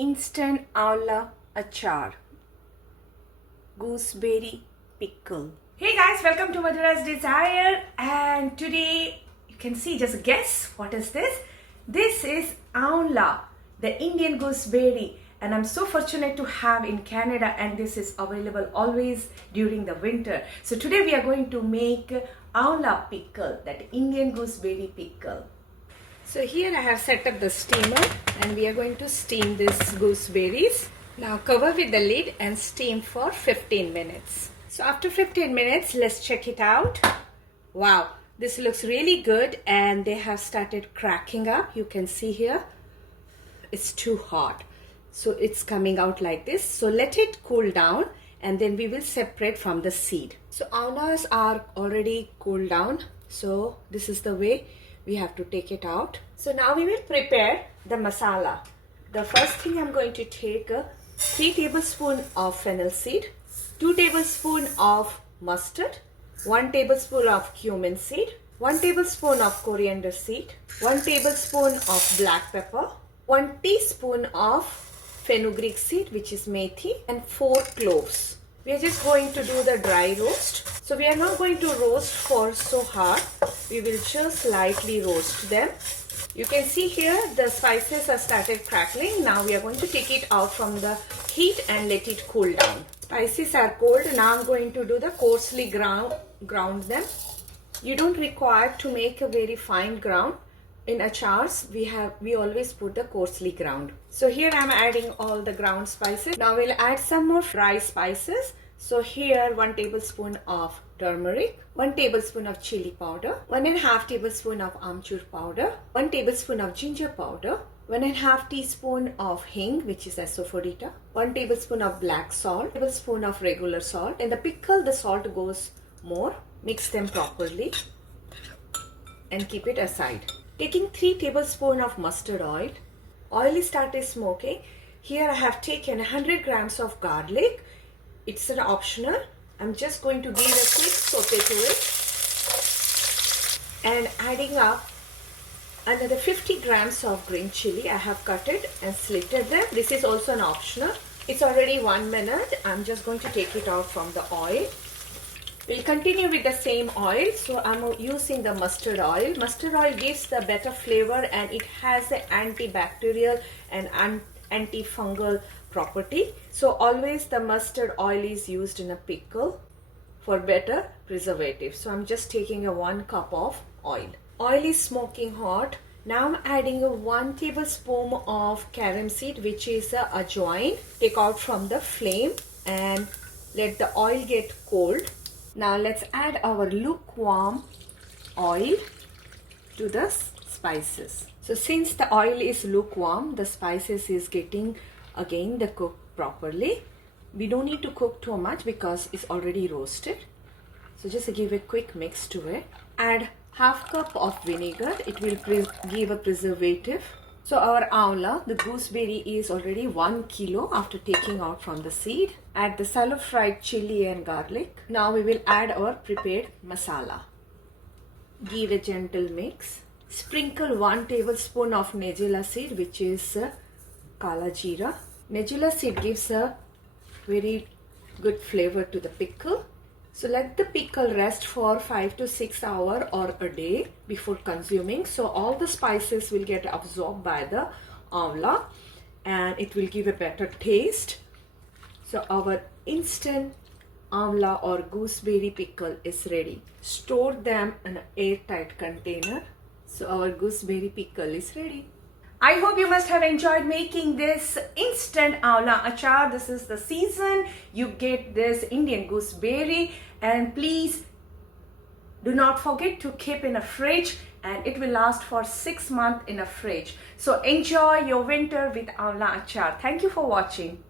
instant Amla achar, gooseberry pickle. Hey guys, welcome to Madhura's Desire, and today you can see, just guess what is this? This is Amla, the Indian gooseberry, and I'm so fortunate to have in Canada, and this is available always during the winter. So today we are going to make Amla pickle, that Indian gooseberry pickle. So here I have set up the steamer and we are going to steam these gooseberries. Now cover with the lid and steam for 15 minutes. So after 15 minutes, let's check it out. Wow, this looks really good and they have started cracking up. You can see here, it's too hot. So it's coming out like this. So let it cool down and then we will separate from the seed. So amlas are already cooled down. So this is the way we have to take it out. So now we will prepare the masala. The first thing I'm going to take 3 tablespoons of fennel seed, 2 tablespoons of mustard, 1 tablespoon of cumin seed, 1 tablespoon of coriander seed, 1 tablespoon of black pepper, 1 teaspoon of fenugreek seed, which is methi, and 4 cloves. We are just going to do the dry roast. So we are not going to roast for so hard. We will just lightly roast them. You can see here the spices are started crackling. Now we are going to take it out from the heat and let it cool down. Spices are cold. Now I'm going to do the coarsely ground them. You don't require to make a very fine ground. In achars, we always put the coarsely ground. So here I'm adding all the ground spices. Now we'll add some more dry spices. So here 1 tablespoon of turmeric, 1 tablespoon of chili powder, 1.5 tablespoon of amchur powder, 1 tablespoon of ginger powder, 1.5 teaspoon of hing, which is asafoetida, 1 tablespoon of black salt, tablespoon of regular salt. In the pickle, the salt goes more. Mix them properly and keep it aside. Taking 3 tablespoons of mustard oil. Oil is started smoking. Here I have taken 100 grams of garlic. It's an optional. I'm just going to give a quick saute to it. And adding up another 50 grams of green chili. I have cut it and slitted them. This is also an optional. It's already 1 minute. I'm just going to take it out from the oil. We'll continue with the same oil. So I'm using the mustard oil. Mustard oil gives the better flavor and it has an antibacterial and antifungal property. So always the mustard oil is used in a pickle for better preservative. So I'm just taking a 1 cup of oil. Oil is smoking hot. Now I'm adding a 1 tablespoon of carom seed, which is a ajwain. Take out from the flame and let the oil get cold. Now let's add our lukewarm oil to the spices. So since the oil is lukewarm, the spices is getting again the cook properly. We don't need to cook too much because it's already roasted. So just give a quick mix to it. Add half cup of vinegar. It will give a preservative. So our amla, the gooseberry, is already 1 kilo after taking out from the seed. Add the shallow fried chili and garlic. Now we will add our prepared masala. Give a gentle mix. Sprinkle 1 tablespoon of nigella seed, which is kala jeera. Nigella seed gives a very good flavor to the pickle. So let the pickle rest for 5 to 6 hours or a day before consuming. So all the spices will get absorbed by the amla and it will give a better taste. So our instant amla or gooseberry pickle is ready. Store them in an airtight container. So our gooseberry pickle is ready. I hope you must have enjoyed making this instant amla achar. This is the season. You get this Indian gooseberry, and please do not forget to keep in a fridge, and it will last for 6 months in a fridge. So enjoy your winter with amla achar. Thank you for watching.